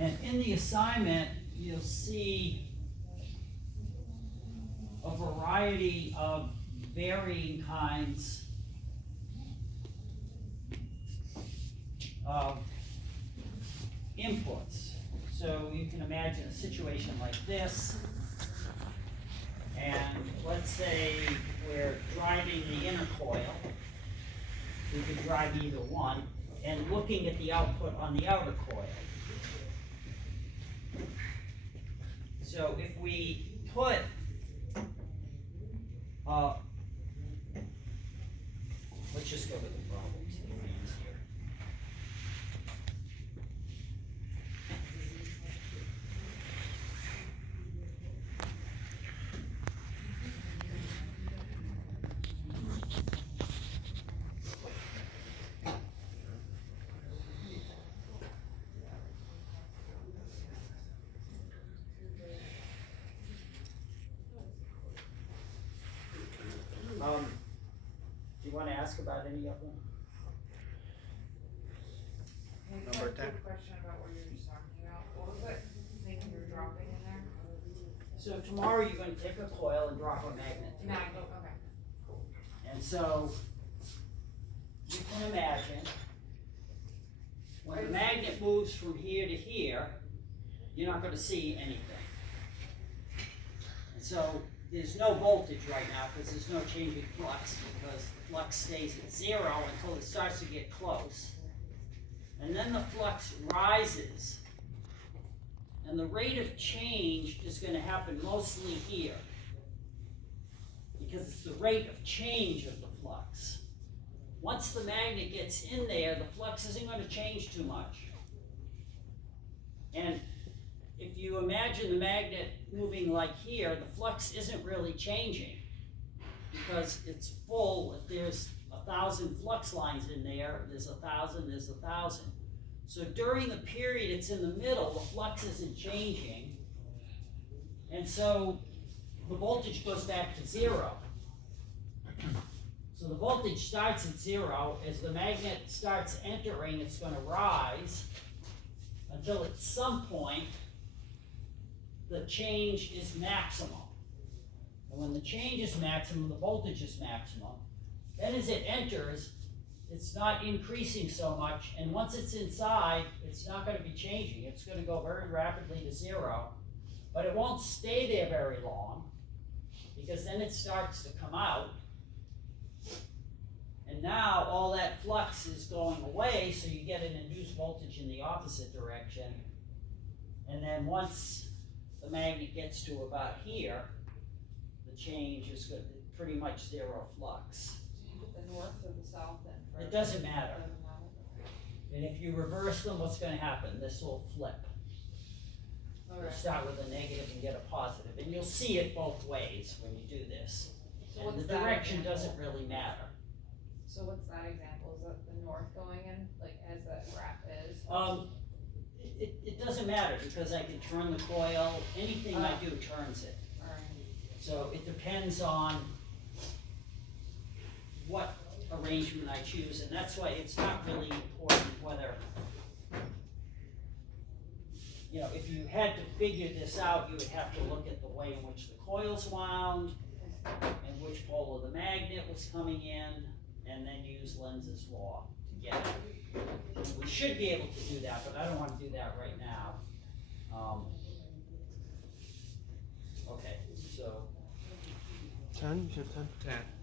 And in the assignment, you'll see a variety of varying kinds of inputs. So you can imagine a situation like this, and let's say we're driving the inner coil. We could drive either one, and looking at the output on the outer coil. So if we put let's just go with the problems. They're easier. Do you want to ask about any of them? Number 10. Question about what you were just talking about. What was that thing you were dropping in there? So tomorrow you're going to take a coil and drop a magnet. Magnet, okay. And so you can imagine when the magnet moves from here to here, you're not going to see anything. And so there's no voltage right now because there's no changing flux, because the flux stays at 0 until it starts to get close. And then the flux rises, and the rate of change is going to happen mostly here, because it's the rate of change of the flux. Once the magnet gets in there, the flux isn't going to change too much. And if you imagine the magnet moving like here, the flux isn't really changing because it's full. If there's 1,000 flux lines in there, there's 1,000, there's 1,000. So during the period it's in the middle, the flux isn't changing. And so the voltage goes back to 0. So the voltage starts at 0. As the magnet starts entering, it's going to rise until at some point the change is maximum. And when the change is maximum, the voltage is maximum. Then as it enters, it's not increasing so much, and once it's inside, it's not going to be changing. It's going to go very rapidly to 0, but it won't stay there very long, because then it starts to come out. And now all that flux is going away, so you get an induced voltage in the opposite direction. And then once the magnet gets to about here, the change is good, pretty much 0 flux. Did you put the north or the south in? It doesn't matter. And if you reverse them, what's going to happen? This will flip. You'll start with a negative and get a positive. And you'll see it both ways when you do this. So and the direction doesn't really matter. So what's that example? Is that the north going in, like as that wrap is? It doesn't matter, because I can turn the coil. Anything I do turns it. Alright. So it depends on what arrangement I choose, and that's why it's not really important whether, if you had to figure this out, you would have to look at the way in which the coil's wound, and which pole of the magnet was coming in, and then use Lenz's law to get it. We should be able to do that, but I don't want to do that right now. Okay, so 10, you said 10? 10.